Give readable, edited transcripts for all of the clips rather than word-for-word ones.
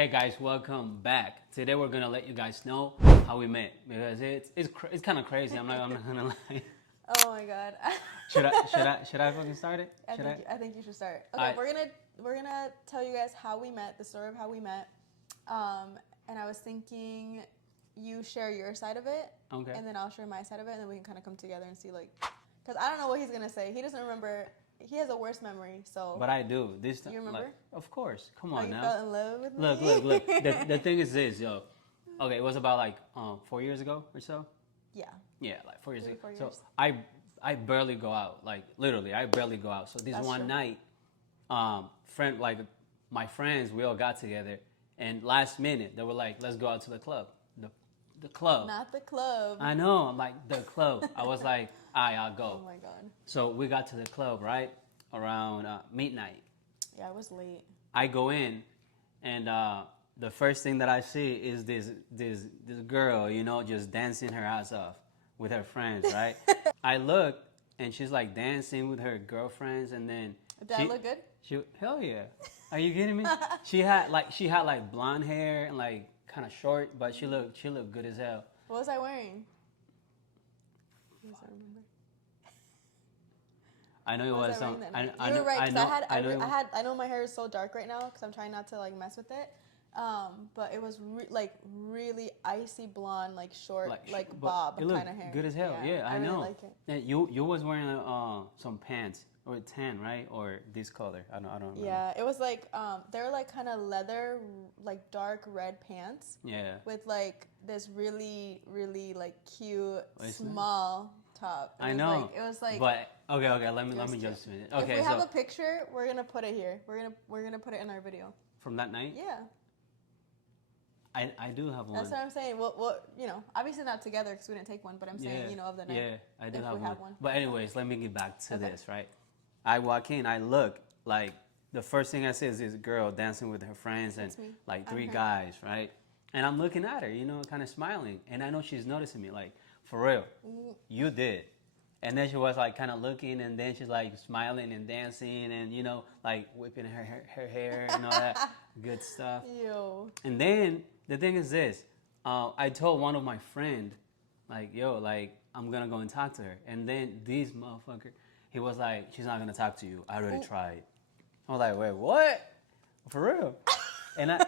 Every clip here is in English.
Hey guys, welcome back. Today we're gonna let you guys know how we met because it's kind of crazy. I'm not gonna lie. Oh my god. Should I fucking start it? I think you should start. Okay, we're gonna tell you guys how we met, the story of how we met. And I was thinking you share your side of it, Okay. and then I'll share my side of it, and then we can kind of come together and see because I don't know what he's gonna say. He doesn't remember. He has a worse memory, so. But I do. This time, you remember? like, of course. Come How on you now. fell in love with Look. me? The thing is this, yo. Okay, it was about like 4 years ago or so. Yeah. Yeah, like 4 years ago. 4 years. So I barely go out. Like literally, I barely go out. So this That's one true. night, my friends, we all got together, and last minute they were like, "Let's go out to the club." The club. Not the club. I know. I'm like the club. I was like, "Alright, I'll go." Oh my god. So we got to the club right around midnight. Yeah, I was late. I go in, and the first thing that I see is this girl, you know, just dancing her ass off with her friends, right? I look, and she's like dancing with her girlfriends, and then Did I look good? Hell yeah, are you kidding me? She had like blonde hair and like kind of short, but she looked good as hell. What was I wearing? Yes, I remember. I know it What was I wearing some. then? I You know. were right. I know. I know my hair is so dark right now because I'm trying not to like mess with it. But it was really icy blonde, like short, like but bob it looked kind of hair. good as hell. Yeah, I really know. like it. And you was wearing some pants or tan, right? Or this color. I don't remember. Yeah, it was like they were like kind of leather, like dark red pants. Yeah. With like this really like cute Wait, small top. I know. It was like. But okay. Let me just finish. Okay, If we so have a picture, we're gonna put it here. We're gonna put it in our video. from that night, Yeah. I do have one. That's what I'm saying. Well, obviously not together because we didn't take one, but I'm saying, of the night. Yeah, I do if have we one. have one. But anyways, let me get back to Okay. this, right? I walk in, I look, like, the first thing I see is this girl dancing with her friends and, That's me. like, I'm 3 her. guys, right? And I'm looking at her, kind of smiling. And I know she's noticing me, like, for real, you did. And then she was, like, kind of looking, and then she's, like, smiling and dancing and, like, whipping her hair and all that good stuff. Ew. And then the thing is this, I told one of my friend, like, yo, like, I'm gonna go and talk to her. And then this motherfucker, he was like, she's not gonna talk to you. I already tried. I was like, wait, what? For real? And I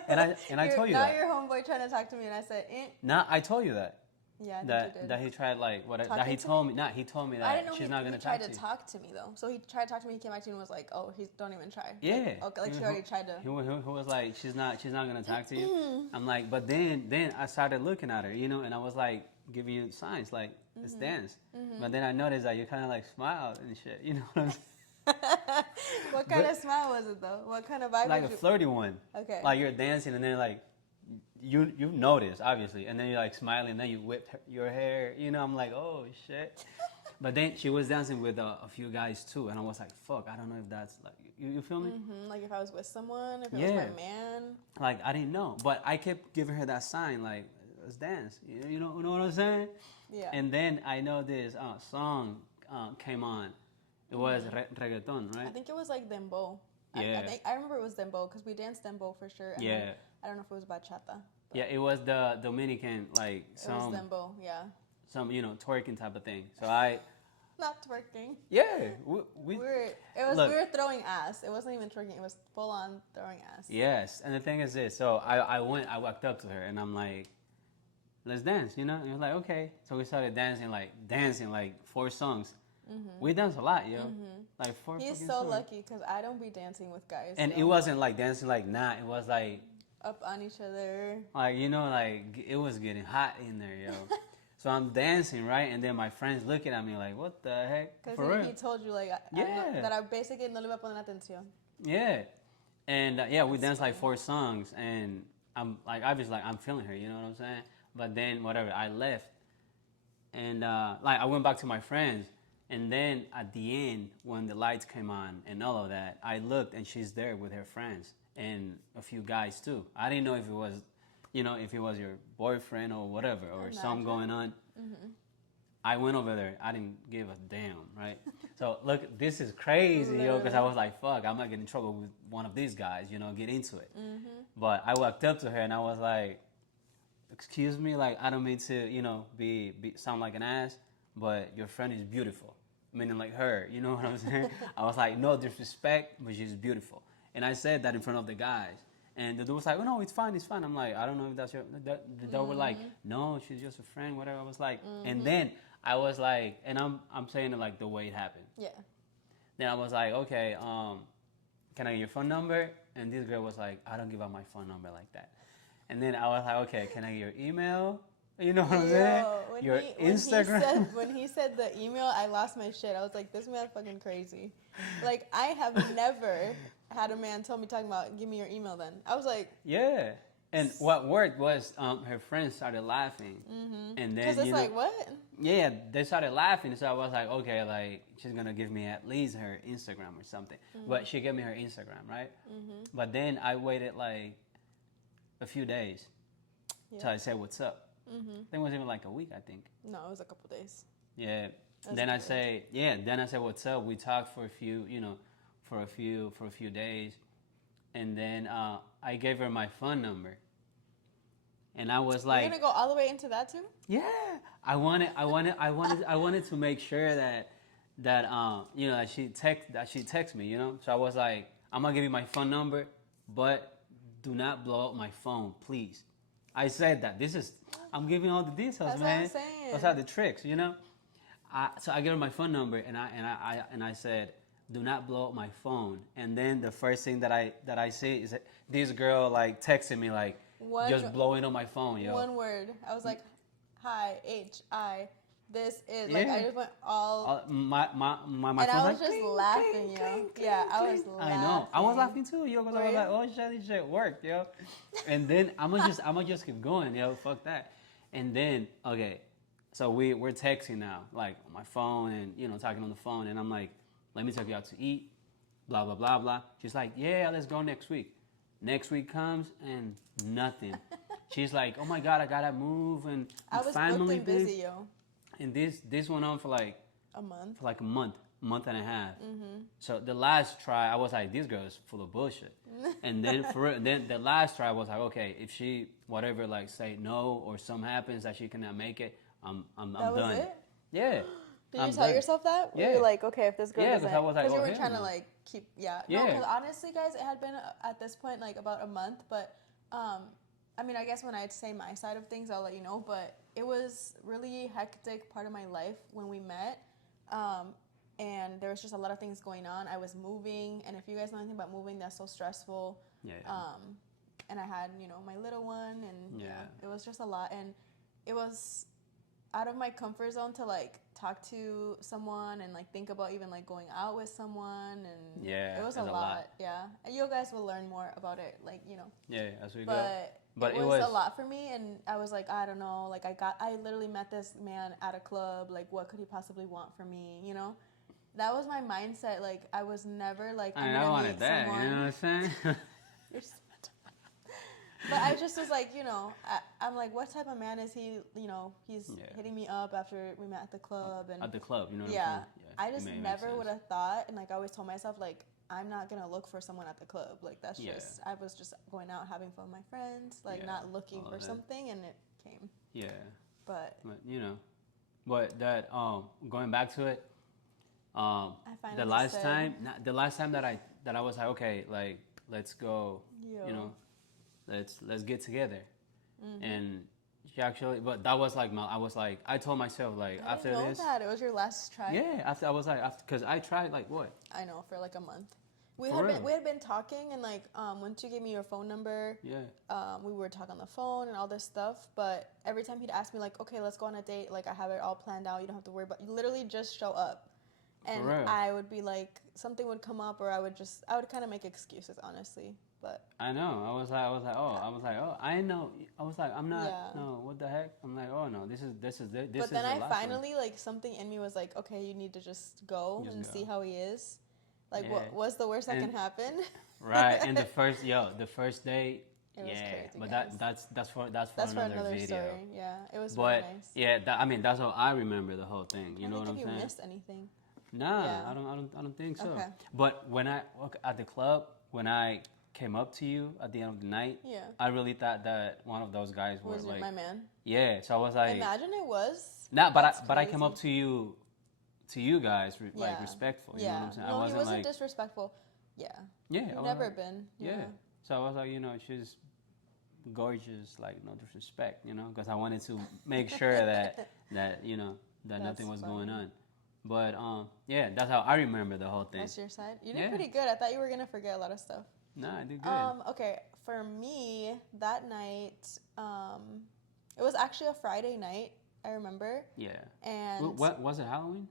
told you now that. your homeboy trying to talk to me, and I said, eh. Nah, I told you that. Yeah, I think That you did. that he tried like what that Talking he to told me. Nah, he told me I that didn't know she's not gonna he tried talk to to you. talk to me though. So he tried to talk to me. He came back to me and was like, "Oh, don't even try." Yeah. Like he already tried to. He was like, she's not gonna talk to you. I'm like, but then I started looking at her, and I was like giving you signs like let's dance. But then I noticed that you kind of like smiled and shit. You know what I'm saying? What kind of smile was it though? What kind of vibe? Like a was flirty one. Okay. Like you're dancing and then like you notice obviously, and then you're like smiling, and then you whip your hair. I'm like, oh shit. But then she was dancing with a few guys too, and I was like, fuck, I don't know if that's like you feel me? Like if I was with someone, if it Yeah. was my man. Like I didn't know, but I kept giving her that sign like let's dance. You know what I'm saying? Yeah. And then I know this song came on. It was reggaeton, right? I think it was like dembow. Yeah. I remember it was dembow because we danced dembow for sure. And Yeah. then, I don't know if it was bachata. Yeah, it was the Dominican like It was dembow. Yeah. some twerking type of thing. So I Not twerking. we We were throwing ass. It wasn't even twerking. It was full on throwing ass. yes. And the thing is this. So I walked up to her and I'm like, let's dance, And he was like, okay. So we started dancing like 4 songs. We danced a lot, yo. Like 4. He's fucking so songs. lucky because I don't be dancing with guys. And it wasn't like dancing like nah. It was like up on each other. like like it was getting hot in there, yo. So I'm dancing, right? And then my friends looking at me like, what the heck? For real? Because he told you like that I basically no le iba a poner atención. Yeah. And we danced like 4 songs, and I'm like, obviously, like I'm feeling her, you know what I'm saying? But then whatever, I left, and like I went back to my friends, and then at the end when the lights came on and all of that, I looked and she's there with her friends and a few guys too. I didn't know if it was, if it was your boyfriend or whatever or something going on. I went over there. I didn't give a damn, right? So look, this is crazy, yo, because I was like, fuck, I might get in trouble with one of these guys, get into it. But I walked up to her and I was like, "Excuse me, like I don't mean to, be sound like an ass, but your friend is beautiful." Meaning like her, you know what I'm saying? I was like, no disrespect, but she's beautiful. And I said that in front of the guys. And the dude was like, oh, no, it's fine, it's fine. I'm like, I don't know if that's your... They were like, no, she's just a friend, whatever. I was like... And then I was like... And I'm saying it like the way it happened. Yeah. Then I was like, okay, can I get your phone number? And this girl was like, I don't give out my phone number like that. And then I was like, okay, can I get your email? You know what I'm saying? Your Instagram. When he said the email, I lost my shit. I was like, this man fucking crazy. Like, I have never had a man tell me talking about, give me your email then. I was like... Yeah. And what worked was her friends started laughing. And then, because it's like, what? Yeah, they started laughing. So I was like, okay, like, she's going to give me at least her Instagram or something. But she gave me her Instagram, right? But then I waited like a few days till I said, what's up? I think it was even like a week, I think. No, it was a couple days. Yeah. Then I say, what's up? We talked for a few, for a few days. And then I gave her my phone number. And I was like, you're gonna go all the way into that too? Yeah. I wanted to make sure that she text me, So I was like, I'm gonna give you my phone number, but do not blow up my phone, please. I said that. I'm giving all the details, that's man. What I'm saying. Those are the tricks, So I gave her my phone number and I said, do not blow up my phone. And then the first thing that I see is that this girl like texting me like just blowing up my phone, yo. One word. I was like, hi, H-I. This is like I just went all my and I was like, just cling, laughing, cling, yo. cling, Yeah, I cling. was laughing. I know. I was laughing too, yo, because I was like, oh shit, this shit worked, yo. And then I'ma just keep going, yo. Fuck that. And then so we're texting now, like on my phone and talking on the phone, and I'm like, let me take you out to eat, blah blah blah blah. She's like, yeah, let's go next week. Next week comes and nothing. She's like, oh my god, I gotta move and I was family booked and busy, yo. And this went on for like a month. For like a month and a half. So the last try, I was like, this girl is full of bullshit. And then then the last try was like, okay, if she whatever like say no or something happens that she cannot make it, I'm done. That was it? Yeah. Did you tell yourself that? Yeah. Were you like, okay, if this girl doesn't... because I was like, because you were trying to like keep... Yeah. No, because honestly, guys, it had been at this point like about a month. But, I mean, I guess when I say my side of things, I'll let you know. But it was really hectic part of my life when we met. And there was just a lot of things going on. I was moving. And if you guys know anything about moving, that's so stressful. Yeah. And I had, my little one. And it was just a lot. And it was... out of my comfort zone to like talk to someone and like think about even like going out with someone, and it was a lot. Yeah, and you guys will learn more about it, like as we go. But it was a lot for me, and I was like, I don't know, like I literally met this man at a club, like what could he possibly want from me, That was my mindset. Like I was never like I wanted that, someone. You know what I'm saying? But I just was like, I'm like, what type of man is he? He's hitting me up after we met at the club. And at the club, you know what I'm saying? Yeah, I just never would have thought, and like I always told myself, like, I'm not going to look for someone at the club. Like, that's just, I was just going out having fun with my friends, like not looking for something, and it came. Yeah. But but that, going back to it, the last time that I was like, okay, like, let's go, let's get together. And she actually, but that was like I told myself like after this. I didn't know that it was your last try. Yeah, after I was like because I tried like what? I know, for like a month. We had been talking, and like once you gave me your phone number, we were talking on the phone and all this stuff. But every time he'd ask me like, okay, let's go on a date. Like I have it all planned out. You don't have to worry about. You literally just show up. And I would be like, something would come up, or I would kind of make excuses, honestly. But I know. I was like, I know. I was like, I'm not. No, what the heck? I'm like, oh no, this is. But then I finally like something in me was like, okay, you need to just go and see how he is. Like, what's the worst that can happen? Right. And the first date. It was crazy, but guys. that's for another video. Story. Yeah, it was really nice. Yeah, that's how I remember the whole thing. You know what I'm saying? I don't think you missed anything. Nah, I don't think so. Okay. But when at the club, when I came up to you at the end of the night. Yeah. I really thought that one of those guys was like my man. Yeah, so I was like, imagine it was. Nah, but I came up to you guys like respectful. You know what I'm saying? No, I wasn't, he wasn't like, disrespectful. Yeah. Yeah. You've never been. Yeah. So I was like, she's gorgeous, like no disrespect, because I wanted to make sure that nothing was going on. But yeah, that's how I remember the whole thing. That's your side. You did pretty good. I thought you were gonna forget a lot of stuff. No, I did good. Okay, for me that night, it was actually a Friday night. I remember. Yeah. And what was it, Halloween?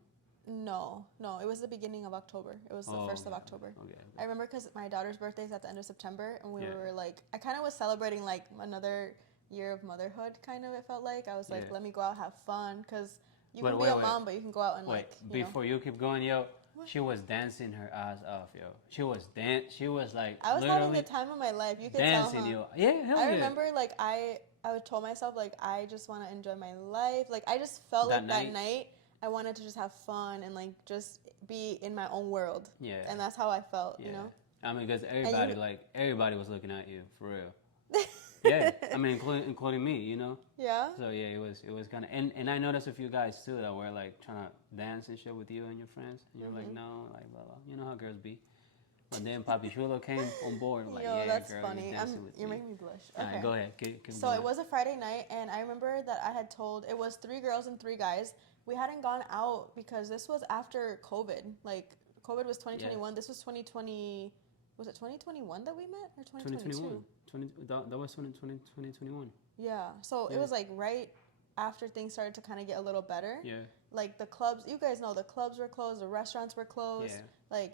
No, it was the beginning of October. It was the 1st of October. Okay. I remember because my daughter's birthday is at the end of September, and we were like, I kind of was celebrating like another year of motherhood. Kind of, it felt like I was like, let me go out, have fun, because you can be a mom, but you can go out and before you keep going, yo. She was dancing her ass off, yo. She was like, I was having the time of my life. You could dancing, tell, yo. Yeah, hell I remember like I told myself like I just want to enjoy my life. Like I just felt that night I wanted to just have fun and like just be in my own world. Yeah. And that's how I felt, you know? I mean, because everybody was looking at you, for real. Yeah. I mean, including me, Yeah. So yeah, it was kind of, and I noticed a few guys too that were like trying to dance and shit with you and your friends. And you're like, no, like blah blah. You know how girls be. But then Papi Chulo came on board. Like, yo, yeah, that's girl, funny. You're making me blush. Okay. All right, go ahead. Keep so going. It was a Friday night, and I remember that I had told, it was 3 girls and 3 guys. We hadn't gone out because this was after COVID. Like, COVID was 2021. Yeah. This was 2020. Was it 2021 that we met, or 2022? 2021. That was 2021. Yeah. So it was like right after things started to kind of get a little better. Yeah. Like the clubs, you guys know, the clubs were closed, the restaurants were closed. Yeah. Like,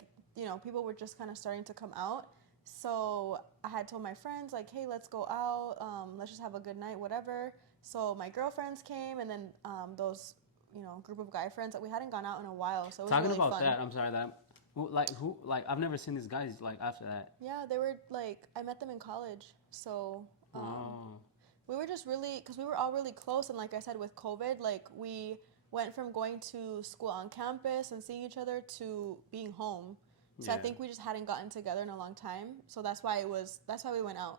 people were just kind of starting to come out. So I had told my friends, like, hey, let's go out. Let's just have a good night, whatever. So my girlfriends came, and then those, group of guy friends that we hadn't gone out in a while. So it was talking really about fun. That, I'm sorry that. I've never seen these guys like after that. Yeah, they were like, I met them in college. So we were just really, because we were all really close. And like I said, with COVID, like we went from going to school on campus and seeing each other to being home. So I think we just hadn't gotten together in a long time. So that's why we went out.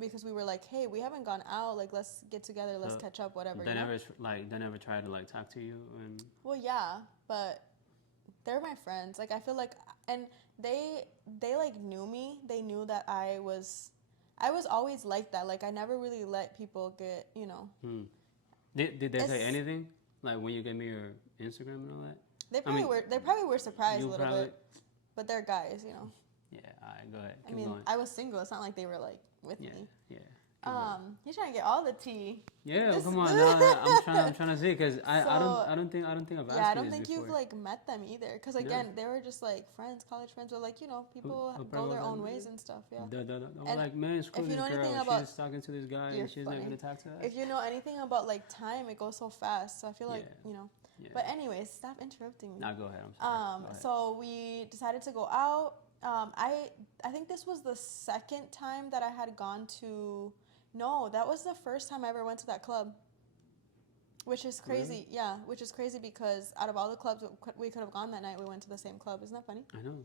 Because we were like, hey, we haven't gone out. Like, let's get together. Let's catch up, whatever. They never tried to like talk to you and. Well, yeah, but they're my friends. Like, I feel like, and they like knew me. They knew that I was always like that. Like, I never really let people get, Did they say anything? Like when you gave me your Instagram and all that? They probably were surprised a little bit. But they're guys, Yeah, all right, go ahead. Keep going. I was single. It's not like they were like with me. Yeah. He's trying to get all the tea. Yeah, come on. No, I'm trying to see because I don't think I've asked you this. Yeah, I don't think you've like met them either. Because again, they were just like friends, college friends, or like people go their own ways and stuff. Yeah. I'm like, man, screw this girl. She's talking to this guy and she's not gonna talk to us. If you know anything about like time, it goes so fast. So I feel like Yeah. But anyways, stop interrupting me. No, go ahead. I'm sorry. So we decided to go out. I think this was the second time that I had gone to. No, that was the first time I ever went to that club. Which is crazy. Really? Yeah, which is crazy because out of all the clubs we could have gone that night, we went to the same club. Isn't that funny? I know.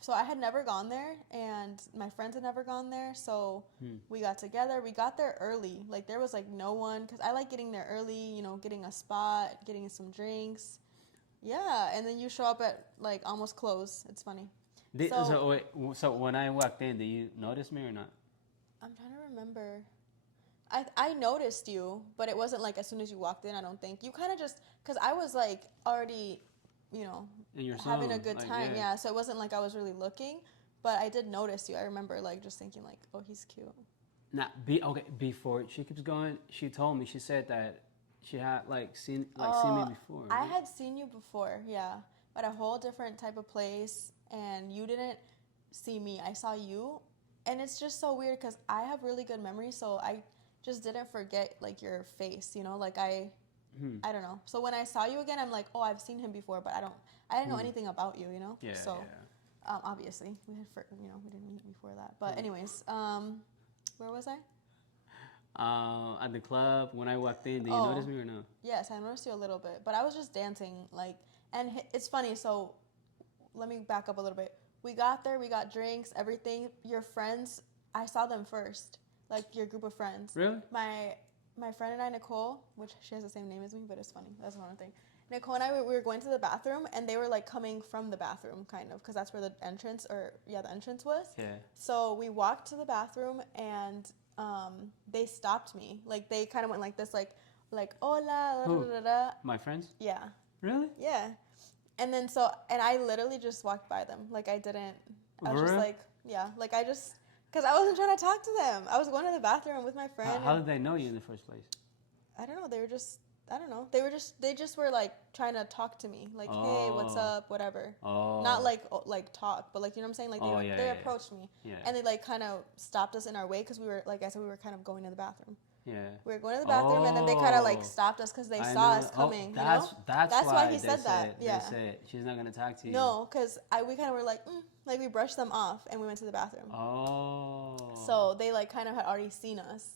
So I had never gone there, and my friends had never gone there. So we got together. We got there early. Like, there was, like, no one. Because I like getting there early, getting a spot, getting some drinks. Yeah, and then you show up at, like, almost close. It's funny. So when I walked in, did you notice me or not? I'm trying to remember. I noticed you, but it wasn't, like, as soon as you walked in, I don't think. You kind of just... Because I was, like, already... having a good time, yeah. So it wasn't like I was really looking, but I did notice you. I remember like just thinking like, oh, he's cute. Before she keeps going, she told me, she said that she had seen me before. Right? I had seen you before, yeah, but a whole different type of place, and you didn't see me. I saw you, and it's just so weird because I have really good memory, so I just didn't forget like your face, I don't know. So when I saw you again, I'm like, oh, I've seen him before, but I didn't know anything about you, Yeah. So, obviously we didn't meet before that. But anyways, where was I? At the club when I walked in. Did you notice me or no? Yes, I noticed you a little bit, but I was just dancing and it's funny. So let me back up a little bit. We got there, we got drinks, everything. Your friends I saw them first, like your group of friends. Really? My friend and I, Nicole, which she has the same name as me, but it's funny. That's one thing. Nicole and I, we were going to the bathroom, and they were like coming from the bathroom, kind of, because that's where the entrance was. Yeah. So we walked to the bathroom, and they stopped me. Like they kind of went like this, like hola, da, da, da, da. My friends? Yeah. Really? Yeah. And then and I literally just walked by them. Like I didn't. I was just like, yeah, like I just. Because I wasn't trying to talk to them. I was going to the bathroom with my friend. How did they know you in the first place? I don't know. They were just, I don't know. They just were like trying to talk to me. Like, hey, what's up? Whatever. Oh. Not like talk, but like, you know what I'm saying? Like they approached me. Yeah. And they like kind of stopped us in our way because we were, like I said, we were kind of going to the bathroom. Yeah. We were going to the bathroom and then they kind of like stopped us because they saw us coming. That's why he said that. Yeah. They said she's not going to talk to you. No, because we kind of were like we brushed them off and we went to the bathroom. Oh. So they like kind of had already seen us.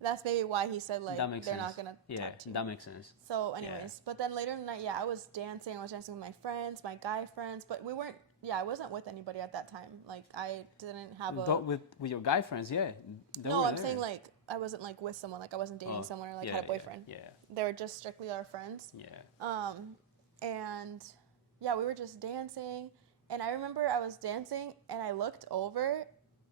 That's maybe why he said like they're not gonna talk to you. That makes sense. So anyways, but then later in the night, I was dancing. I was dancing with my friends, my guy friends, but we weren't. Yeah, I wasn't with anybody at that time. Like I didn't have a. But with your guy friends, yeah. No, I'm saying like I wasn't like with someone. Like I wasn't dating someone or like had a boyfriend. Yeah. They were just strictly our friends. Yeah. And yeah, we were just dancing. And I remember I was dancing and I looked over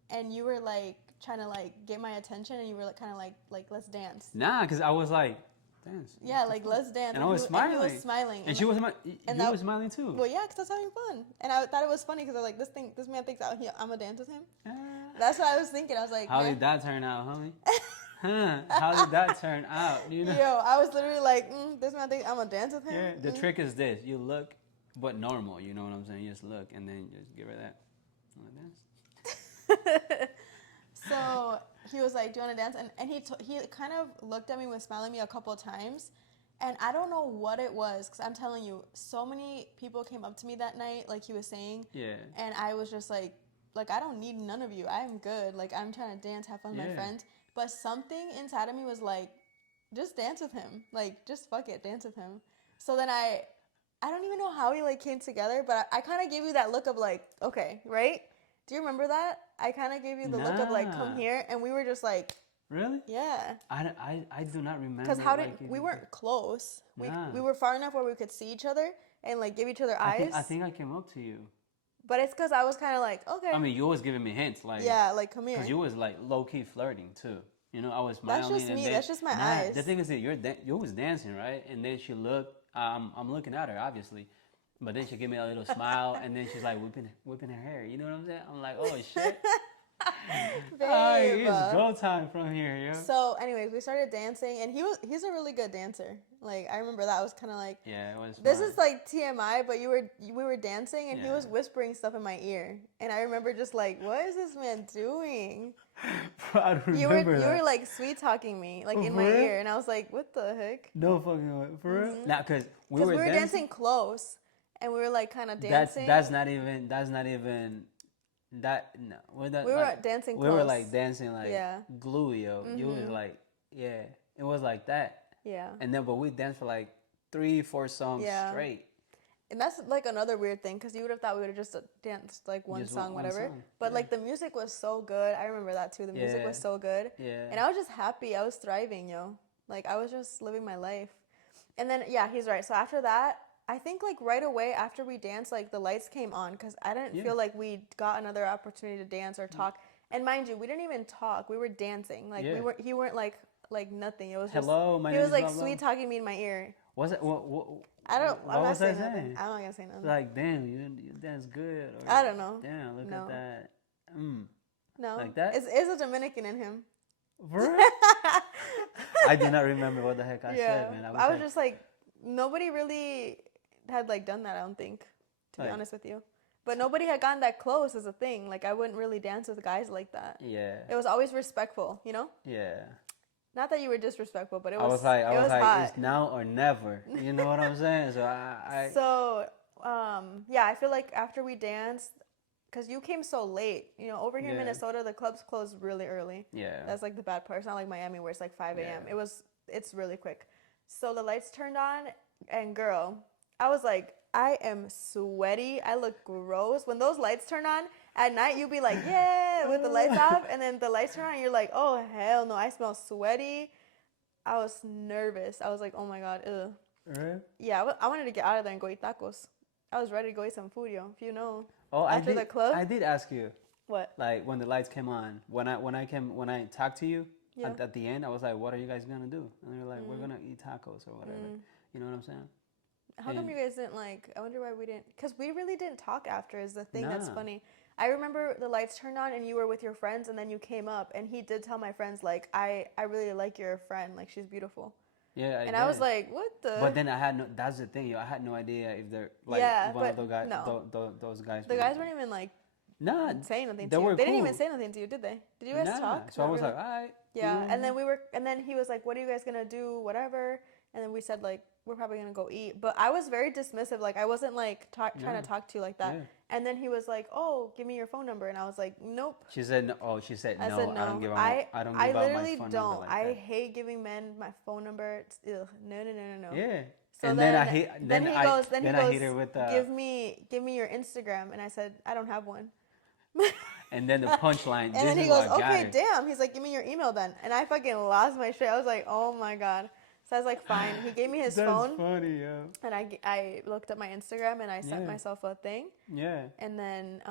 and you were like trying to like get my attention and you were like kind of like let's dance. Nah, because I was like, dance. Yeah, like let's dance. And I was smiling. And he was smiling. And she was you were smiling too. Well, yeah, because I was having fun. And I thought it was funny because I was like, this man thinks I'm going to dance with him. That's what I was thinking. I was like, how did that turn out, homie? How did that turn out? You know? Yo, I was literally like, this man thinks I'm going to dance with him. Yeah, the trick is this. You look, but normal, you know what I'm saying? You just look and then just give her that. Want to dance? So he was like, do you want to dance? And he kind of looked at me with smiling at me a couple of times. And I don't know what it was, because I'm telling you, so many people came up to me that night, like he was saying. Yeah. And I was just like, I don't need none of you. I'm good. Like, I'm trying to dance, have fun with my friends. But something inside of me was like, just dance with him. Like, just fuck it, dance with him. So then I don't even know how we, like, came together, but I kind of gave you that look of, like, okay, right? Do you remember that? I kind of gave you the look of, like, come here, and we were just like... Really? Yeah. I do not remember. Because we weren't close. We were far enough where we could see each other and, like, give each other eyes. I think I came up to you. But it's because I was kind of like, okay. I mean, you was giving me hints, like... Yeah, like, come here. Because you was, like, low-key flirting, too. You know, I was smiling. That's just me. That's just my eyes. The thing is that you was dancing, right? And then she looked. I'm looking at her, obviously. But then she gave me a little smile, and then she's like whipping her hair. You know what I'm saying? I'm like, oh, shit. Babe. It's go time from here, yo. So, anyways, we started dancing, and he's a really good dancer. Like, I remember that. I was kind of like, yeah, it was. This is like TMI, but we were dancing, and he was whispering stuff in my ear, and I remember just like, what is this man doing? I don't remember you were like sweet talking me, like in my ear, and I was like, what the heck? No fucking way, for real. Nah, because we were dancing close, and we were like kind of dancing. That's not even. That no, we were dancing close. We were like dancing like glue, yo. You was like, yeah, it was like that. Yeah. And then, but we danced for like 3-4 songs straight. And that's like another weird thing, because you would have thought we would have just danced like one song, whatever. But like the music was so good. I remember that too. The music was so good. Yeah. And I was just happy. I was thriving, yo. Like I was just living my life. And then, yeah, he's right. So after that, I think like right away after we danced, like the lights came on, because I didn't feel like we got another opportunity to dance or talk. And mind you, we didn't even talk. We were dancing. Like he weren't like nothing. It was just, my he was like sweet talking me in my ear. Was it? What I'm not was I saying nothing. I'm not gonna say nothing. Like, damn, you dance good. Or, I don't know. Damn, look at that. No, like that. It's a Dominican in him. I do not remember what the heck I said, man. I was just like, nobody really had like done that. I don't think, to be honest with you. But nobody had gotten that close as a thing. Like I wouldn't really dance with guys like that. Yeah. It was always respectful, you know. Yeah. Not that you were disrespectful, but I was like, it's now or never. You know what I'm saying? So I feel like after we danced, because you came so late, you know, over here in Minnesota, the clubs close really early. Yeah. That's like the bad part. It's not like Miami where it's like 5 a.m. It's really quick. So the lights turned on, and girl, I was like, I am sweaty. I look gross. When those lights turned on, At night, you'd be like, yeah, with the lights off, and then the lights turn on, and you're like, oh, hell no, I smell sweaty. I was nervous. I was like, oh my God, ugh. Right? Yeah, I wanted to get out of there and go eat tacos. I was ready to go eat some food, yo, if you know. Oh, After the club. I did ask you. What? Like when the lights came on, when I talked to you Yeah. at the end, I was like, "What are you guys gonna do?" And they were like, "We're gonna eat tacos or whatever." You know what I'm saying? How come you guys didn't like? I wonder why we didn't. Because we really didn't talk after. Is the thing that's funny. I remember the lights turned on and you were with your friends, and then you came up, and he did tell my friends like, I really like your friend, like she's beautiful. Yeah, I was like, what the? But then I had no. That's the thing, yo. I had no idea if they're like one of those guys. No. Those guys. The guys weren't even like. Nah, saying nothing to you. They didn't even say nothing to you, did they? Did you guys talk? So I was like, all right. Yeah, and then he was like, what are you guys gonna do? Whatever. And then we said like, we're probably gonna go eat. But I was very dismissive. Like I wasn't like trying to talk to you like that. Yeah. And then he was like, oh, give me your phone number. And I was like, nope. She said no. Oh, she said no. I said no. I don't give out my phone number like I hate giving men my phone number. Ugh, no. Yeah. So and then I hate. Then he goes. I hit her with give me your Instagram. And I said I don't have one. And then the punchline. And then he goes, okay, damn. He's like, give me your email then. And I fucking lost my shit. I was like, oh my God. So I was like, fine. He gave me his phone. That's funny, yo. And I looked up my Instagram and I sent myself a thing. Yeah. And then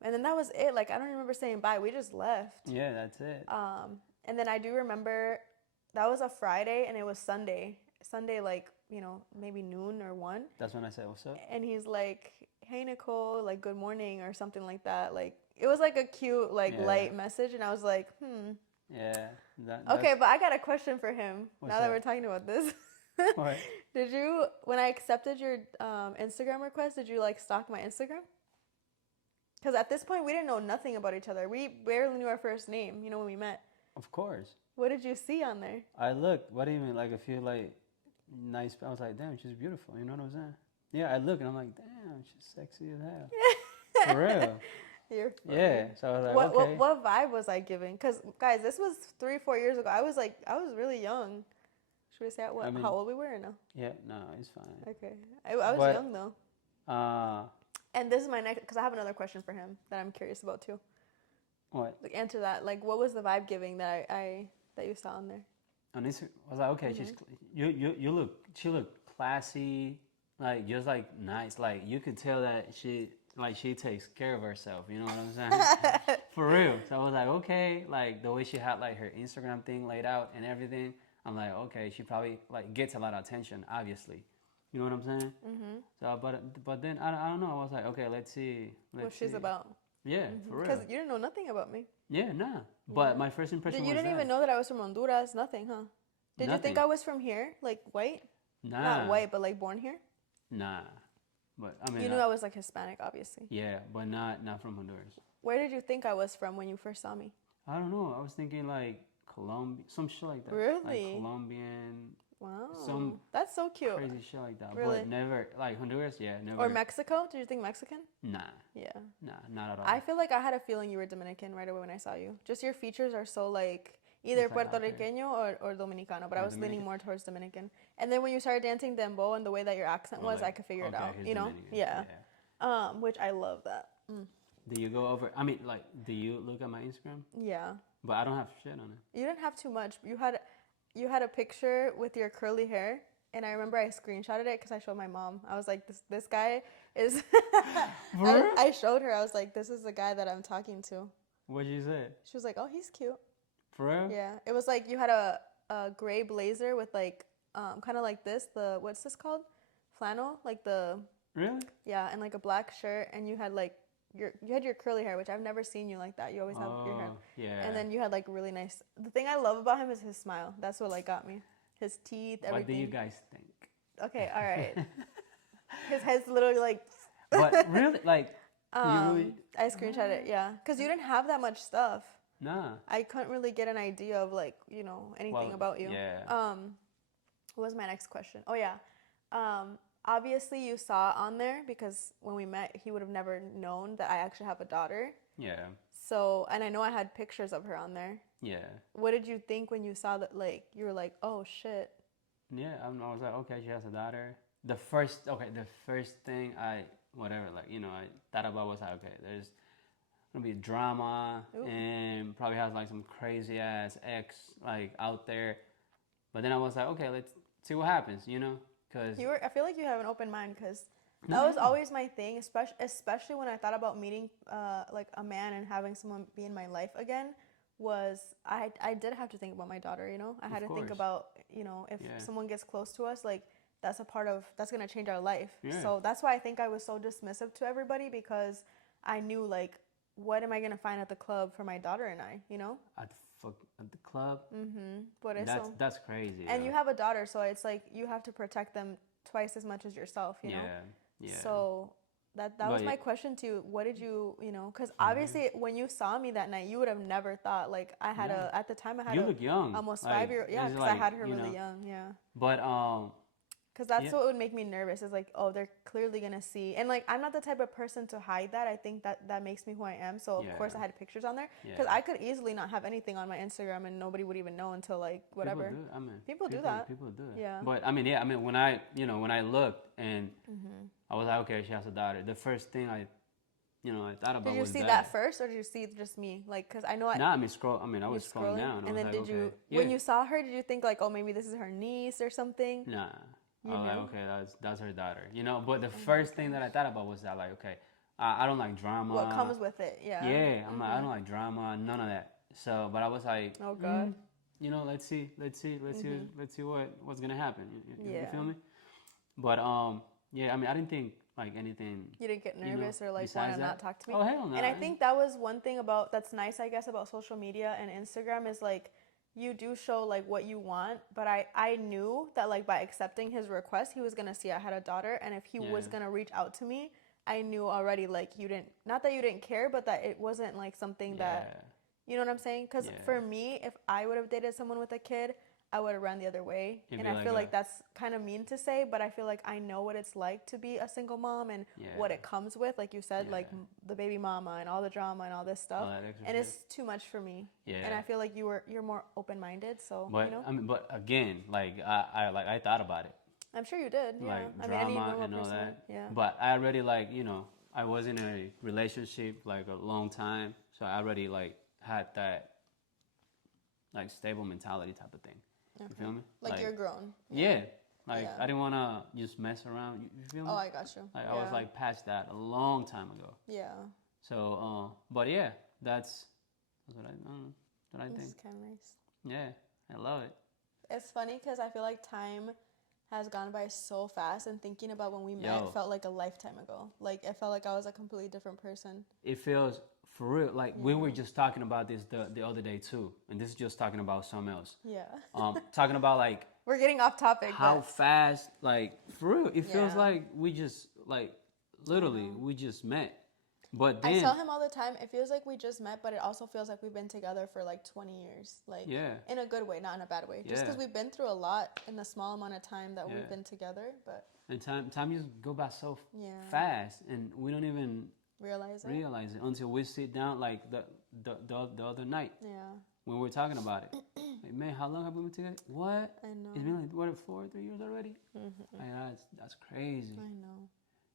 that was it. Like I don't remember saying bye. We just left. Yeah, that's it. And then I do remember that was a Friday and it was Sunday. Sunday, like, maybe noon or 1. That's when I said, what's up? And he's like, hey Nicole, like good morning or something like that. Like it was like a cute light message, and I was like, Yeah. Okay, but I got a question for him. Now that we're talking about this. What? Did you, when I accepted your Instagram request, did you like stalk my Instagram? Because at this point we didn't know nothing about each other. We barely knew our first name, when we met. Of course. What did you see on there? I looked. What do you mean? Like a few nice. I was like, damn, she's beautiful. You know what I'm saying? Yeah, I look and I'm like, damn, she's sexy as hell. For real. You're funny. Yeah. So I was like, okay. What vibe was I giving? Because guys, this was 3-4 years ago. I was really young. Should we say how old we were or no? Yeah, no, it's fine. Okay, I was young though. And this is my next, because I have another question for him that I'm curious about too. What? Like answer that. Like, what was the vibe giving that that you saw on there? On Instagram, I was like, okay, she looked classy, like just like nice, like you could tell that she takes care of herself. You know what I'm saying? For real. So I was like, okay, like the way she had like her Instagram thing laid out and everything. I'm like, okay, she probably like gets a lot of attention, obviously. You know what I'm saying? Mm-hmm. So, but then I don't know. I was like, okay, let's see what she's about. Yeah, for real. Because you didn't know nothing about me. Yeah, nah. But my first impression was you didn't even know that I was from Honduras. Nothing, huh? Did you think I was from here, like white? Nah. Not white, but like born here. Nah. But I mean, you knew I was like Hispanic, obviously. Yeah, but not from Honduras. Where did you think I was from when you first saw me? I don't know. I was thinking like Colombia, some shit like that. Really? Like Colombian. Wow. That's so cute. Crazy shit like that. Really? But never like Honduras. Yeah, never. Or Mexico? Did you think Mexican? Nah. Yeah. Nah, not at all. I feel like I had a feeling you were Dominican right away when I saw you. Just your features are so like either Puerto Riqueño or Dominicano, but I was leaning more towards Dominican. And then when you started dancing dembow and the way that your accent was, I could figure it out. Yeah. Which I love that. Do you go over? I mean, like, do you look at my Instagram? Yeah. But I don't have shit on it. You didn't have too much. You had a picture with your curly hair, and I remember I screenshotted it because I showed my mom. I was like, this guy is. I showed her. I was like, this is the guy that I'm talking to. What'd you say? She was like, oh, he's cute. For real? Yeah. It was like you had a gray blazer with like kind of like this. What's this called? Flannel, like the. Really? Yeah, and like a black shirt, and you had like. You had your curly hair, which I've never seen you like that. You always have your hair. Yeah. And then you had like really nice. The thing I love about him is his smile. That's what like got me. His teeth, everything. What do you guys think? Okay, all right. His head's literally like. But really, like. I screenshot it, yeah, because you didn't have that much stuff. Nah. I couldn't really get an idea of like anything about you. Yeah. What was my next question? Oh yeah. Obviously, you saw on there because when we met, he would have never known that I actually have a daughter. Yeah. So, and I know I had pictures of her on there. Yeah. What did you think when you saw that, like, you were like, oh, shit. Yeah, I was like, okay, she has a daughter. The first thing I thought about was like, okay, gonna be drama. Ooh. And probably has like some crazy ass ex like out there. But then I was like, okay, let's see what happens, you know? Cause I feel like you have an open mind, because that was always my thing, especially when I thought about meeting like a man and having someone be in my life again. Was I did have to think about my daughter, you know? I had to think about, you know, if someone gets close to us, like that's gonna change our life. Yeah. So that's why I think I was so dismissive to everybody, because I knew, like, what am I gonna find at the club for my daughter and I, you know? At the club? Mm-hmm. That's crazy. And you have a daughter, so it's like you have to protect them twice as much as yourself, you know? Yeah. So that was my question to you. What did you know, because obviously when you saw me that night, you would have never thought, like, I had at the time I had you look young. Almost 5-year-old. Yeah, because I had her really young. Yeah. But because that's what would make me nervous, is like, oh, they're clearly gonna see, and like I'm not the type of person to hide that. I think that makes me who I am. So of course I had pictures on there, because I could easily not have anything on my Instagram and nobody would even know until like whatever. People do that. People do it. Yeah. But I mean, when I looked and I was like, okay, she has a daughter. The first thing I thought about was that. Did you see that first, or did you see just me? Like, because I know I was scrolling down. And then did you, when you saw her, did you think like, oh, maybe this is her niece or something? Nah. I was like, okay, that's her daughter, you know. But the first thing that I thought about was that, like, okay, I don't like drama. What comes with it? Yeah. Yeah, I'm like, I don't like drama, none of that. So, but I was like, oh god, you know, let's see what's gonna happen. You feel me? But yeah, I mean, I didn't think like anything. You didn't get nervous or like want to not talk to me? Oh hell no. And I think that was one thing that's nice, I guess, about social media and Instagram, is like, you do show like what you want, but I knew that like by accepting his request, he was gonna see I had a daughter, and if he was gonna reach out to me, I knew already, like, not that you didn't care, but that it wasn't like something that, you know what I'm saying? Because for me, if I would have dated someone with a kid, I would have run the other way. And I feel like that's kind of mean to say, but I feel like I know what it's like to be a single mom and what it comes with, like you said, like the baby mama and all the drama and all this stuff. And it's too much for me. Yeah. And I feel like you're more open-minded, so, but, you know? I mean, but again, like I thought about it. I'm sure you did, yeah. Like drama and all that. Yeah. But I already, like, you know, I was in a relationship like a long time, so I already like had that like stable mentality type of thing. Okay. You feel me? Like you're grown. Yeah. Like I didn't want to just mess around. You feel me? Oh, I got you. Like I was like past that a long time ago. Yeah. So, but yeah, that's what I think. It's kind of nice. Yeah, I love it. It's funny because I feel like time has gone by so fast, and thinking about when we met felt like a lifetime ago. Like, it felt like I was a completely different person. It feels, for real, like we were just talking about this the other day too, and this is just talking about something else. Yeah. Talking about like we're getting off topic. How fast, like, for real, it feels like we just like literally we just met. But then, I tell him all the time, it feels like we just met, but it also feels like we've been together for like 20 years. Like, in a good way, not in a bad way. Just because we've been through a lot in the small amount of time that we've been together. But and time just go by so fast, and we don't even realize it until we sit down like the other night. Yeah. When we're talking about it. Like, man, how long have we been together? What? I know. It's been like, what, 3 years already? Mm-hmm. Like, that's crazy. I know.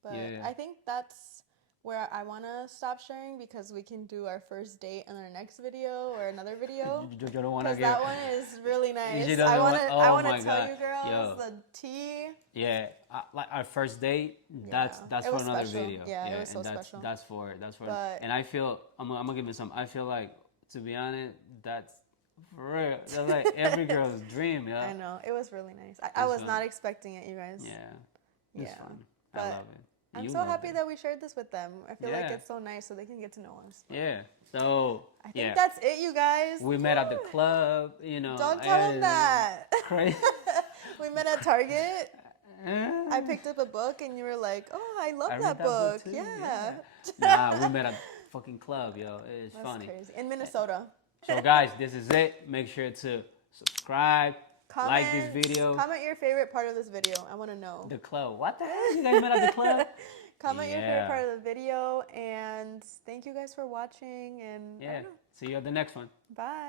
But I think that's where I want to stop sharing, because we can do our first date in our next video or another video. You don't want to get... that one is really nice. I want to tell you girls the tea. Yeah, like our first date, that's for another video. Yeah, it was so special. That's for and I feel, I'm gonna give it some, I feel like, to be honest, that's for real. That's like every girl's dream, yeah. I know. It was really nice. I was not expecting it, you guys. Yeah. It's fun. I love it. I'm so happy that we shared this with them. I feel like it's so nice, so they can get to know us. Yeah. So I think that's it, you guys. We met at the club, you know. Don't tell them that. Crazy. We met at Target. I picked up a book and you were like, "Oh, I love that book." Yeah. Nah, we met at fucking club, yo. It's funny. Crazy. In Minnesota. So guys, this is it. Make sure to subscribe. Comment, like this video. Comment your favorite part of this video. I want to know. The club. What the hell? You guys met at the club? Comment your favorite part of the video. And thank you guys for watching. And see you at the next one. Bye.